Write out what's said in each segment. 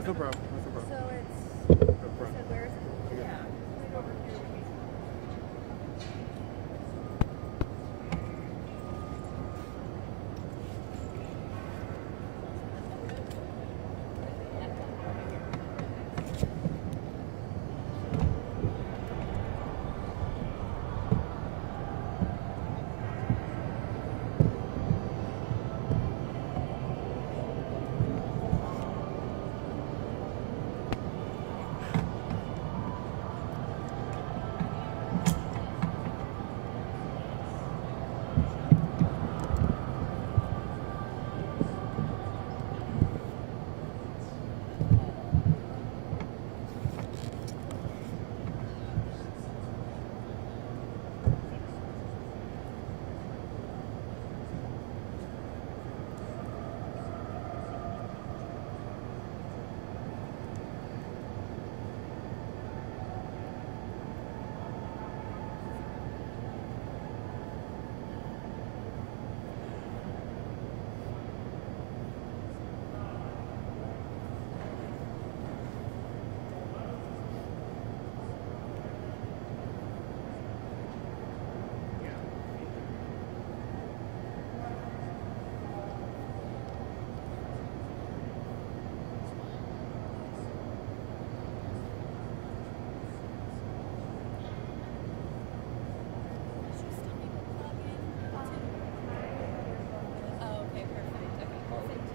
That's no problem. That's no problem. So it's, No so problem. where is it? Okay. Right over here would be. Oh, okay, perfect. Okay, well, thank you.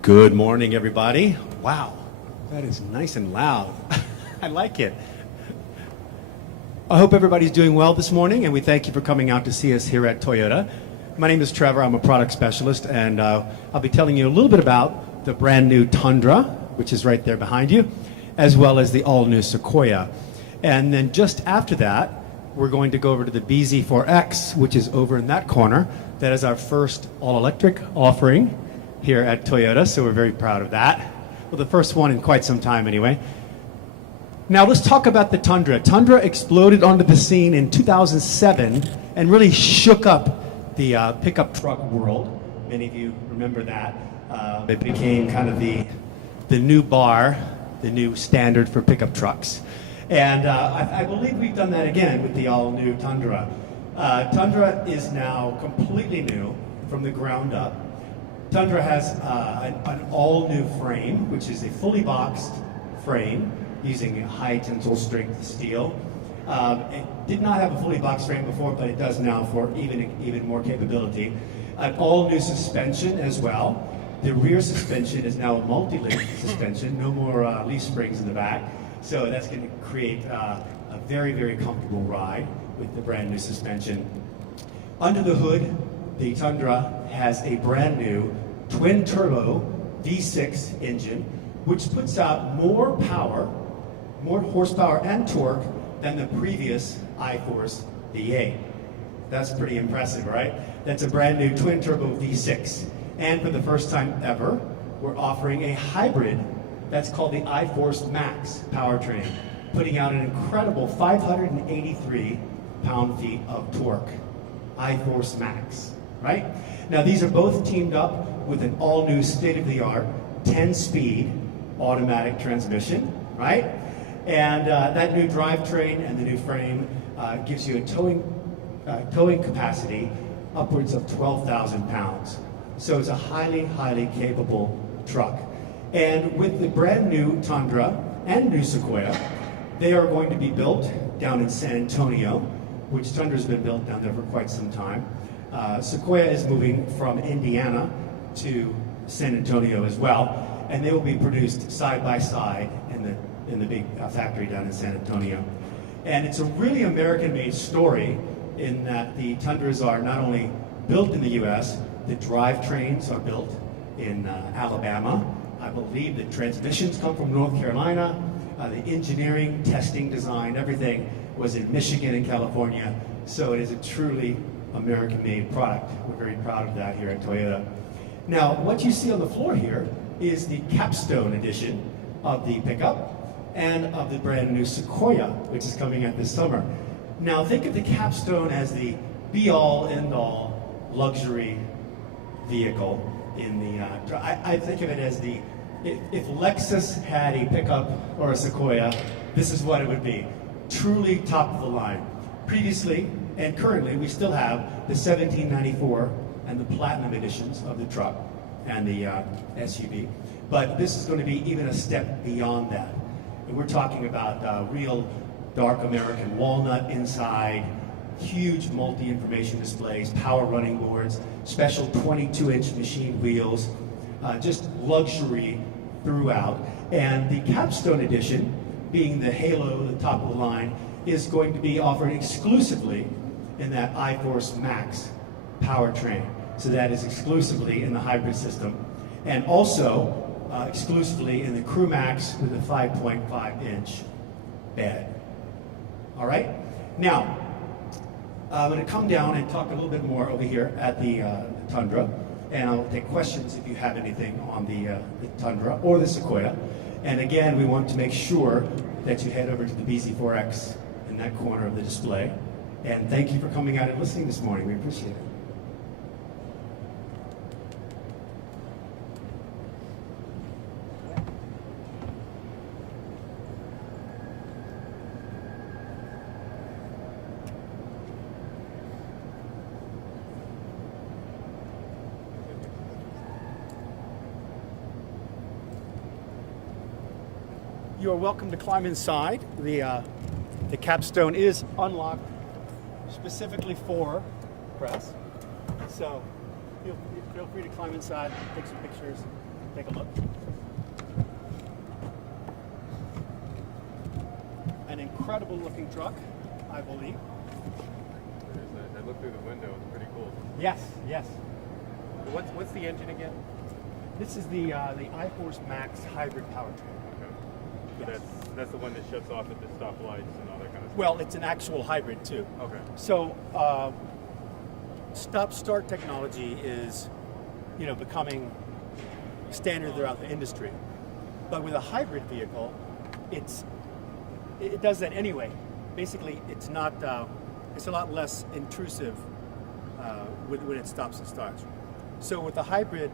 Good morning, everybody. Wow, that is nice and loud. I like it. I hope everybody's doing well this morning, and we thank you for coming out to see us here at Toyota. My name is Trevor. I'm a product specialist, and I'll be telling you a little bit about the brand new Tundra, which is right there behind you. as well as the all-new Sequoia. And then just after that, we're going to go over to the BZ4X, which is over in that corner. That is our first all-electric offering here at Toyota, so we're very proud of that. Well, the first one in quite some time anyway. Now let's talk about the Tundra. Tundra exploded onto the scene in 2007 and really shook up the pickup truck world. Many of you remember that. It became kind of the new bar, the new standard for pickup trucks. And I believe we've done that again with the all-new Tundra. Tundra is now completely new from the ground up. Tundra has an all-new frame, which is a fully boxed frame using high tensile strength steel. It did not have a fully boxed frame before, but it does now for even more capability. An all-new suspension as well. The rear suspension is now a multi-link suspension, no more leaf springs in the back. So that's going to create a very, very comfortable ride with the brand new suspension. Under the hood, the Tundra has a brand new twin turbo V6 engine, which puts out more power, more horsepower and torque than the previous iForce V8. That's pretty impressive, right? That's a brand new twin turbo V6. And for the first time ever, we're offering a hybrid that's called the iForce Max powertrain, putting out an incredible 583 pound-feet of torque. iForce Max, right? Now these are both teamed up with an all-new state-of-the-art 10-speed automatic transmission, right? And that new drivetrain and the new frame gives you a towing capacity upwards of 12,000 pounds. So it's a highly, highly capable truck. And with the brand new Tundra and new Sequoia, they are going to be built down in San Antonio, which Tundra's been built down there for quite some time. Sequoia is moving from Indiana to San Antonio as well, and they will be produced side by side in the big factory down in San Antonio. And it's a really American-made story in that the Tundras are not only built in the U.S., the drivetrains are built in Alabama. I believe the transmissions come from North Carolina. The engineering, testing, design, everything was in Michigan and California. So it is a truly American-made product. We're very proud of that here at Toyota. Now, what you see on the floor here is the Capstone edition of the pickup and of the brand new Sequoia, which is coming out this summer. Now, think of the Capstone as the be-all, end-all luxury vehicle in the, I think of it as the, if Lexus had a pickup or a Sequoia, this is what it would be. Truly top of the line. Previously and currently, we still have the 1794 and the Platinum editions of the truck and the SUV. But this is going to be even a step beyond that. And we're talking about real dark American walnut inside, huge multi-information displays, power running boards, special 22-inch machined wheels, just luxury throughout. And the Capstone edition, being the halo, the top of the line, is going to be offered exclusively in that iForce Max powertrain. So that is exclusively in the hybrid system. And also exclusively in the Crew Max with a 5.5-inch bed. All right? Now, I'm going to come down and talk a little bit more over here at the Tundra, and I'll take questions if you have anything on the Tundra or the Sequoia. And again, we want to make sure that you head over to the BZ4X in that corner of the display. And thank you for coming out and listening this morning. We appreciate it. You are welcome to climb inside. The Capstone is unlocked specifically for press. So feel free to climb inside, take some pictures, take a look. An incredible looking truck, I believe. I looked through the window, it's pretty cool. Yes, yes. What's the engine again? This is the iForce Max hybrid powertrain. Yes. That's the one that shuts off at the stoplights and all that kind of stuff. Well, it's an actual hybrid too. Okay. So, stop-start technology is, becoming standard throughout the industry. But with a hybrid vehicle, it does that anyway. Basically, it's not. It's a lot less intrusive when it stops and starts. So with a hybrid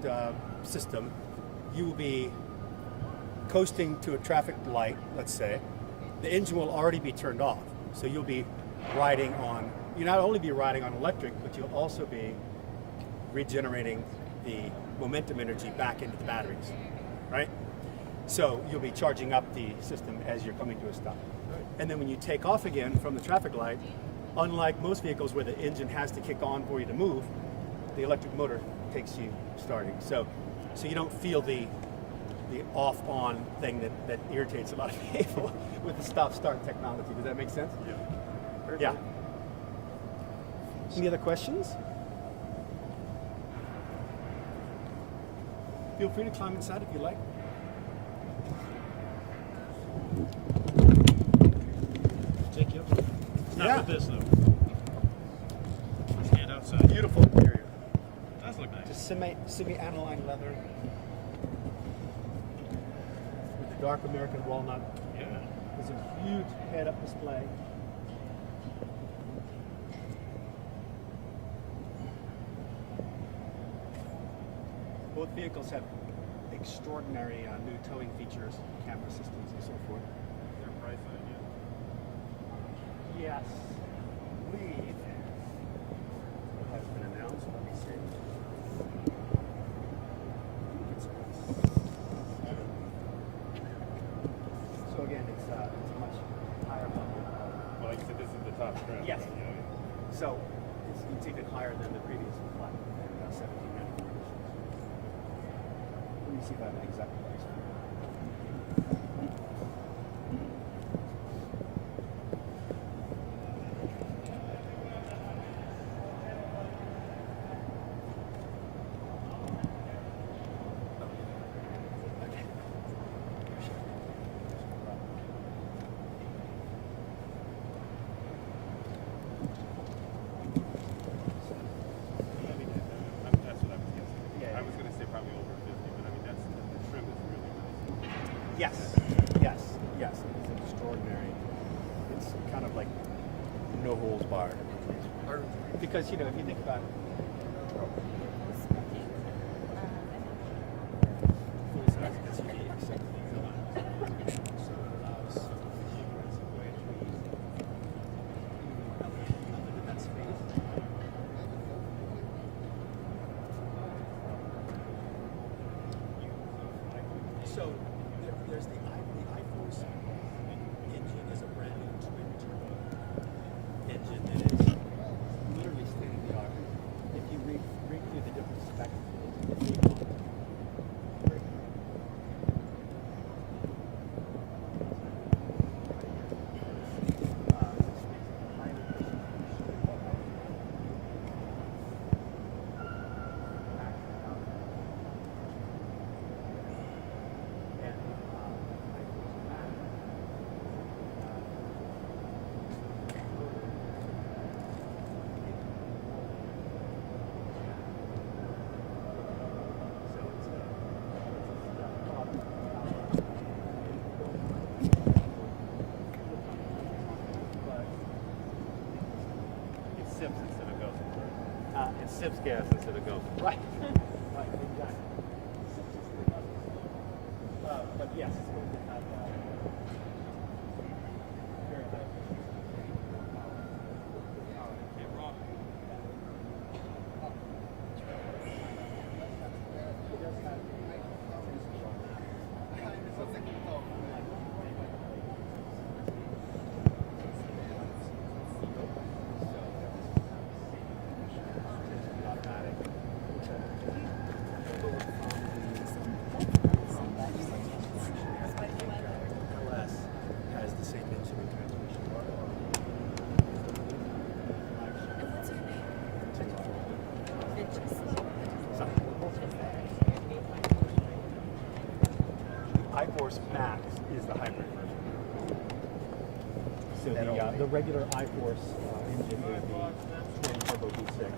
system, you will be coasting to a traffic light, let's say. The engine will already be turned off. So you'll not only be riding on electric, but you'll also be regenerating the momentum energy back into the batteries, right? So you'll be charging up the system as you're coming to a stop. And then when you take off again from the traffic light, unlike most vehicles where the engine has to kick on for you to move, the electric motor takes you starting. So you don't feel the off-on thing that irritates a lot of people with the stop-start technology. Does that make sense? Yeah. Very Yeah. cool. Any other questions? Feel free to climb inside if you like. Take you up. Not Yeah. with this though. Stand outside. Beautiful interior. Does look nice. Just semi-aniline leather with the dark American walnut. Yeah. There's a huge head-up display. Both vehicles have extraordinary new towing features, camera systems, and so forth. Is there a price on it yet? Yes, lead has been announced. Let me see. So again, it's a much higher level. Well, like you said, this is the top strap. Yes. Yeah. So it's even higher than the previous flat, 1794 editions. Let me see if I have an exact price. That's what I was guessing. Yeah. I was going to say probably over 50, but I mean, the trim is really nice. Yes, yes. It's extraordinary. It's kind of like no holds barred. Because, if you think about it, fully sized SUV, except for the villain. So it allows aggressive way to be in that space. So there's the iForce engine is a brand new twin turbo engine that is literally state of the art. If you read through the different specs, It's Sips instead of Ghost. uh, It's Sips gas instead of Ghost. right, right, exactly. But yes, it's going to have very high. Hey, Rob. It does have LS has the same engine and transmission. And what's your name? iForce Max is the hybrid version. So That only- the regular iForce engine is the twin turbo V6,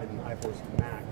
and the iForce Max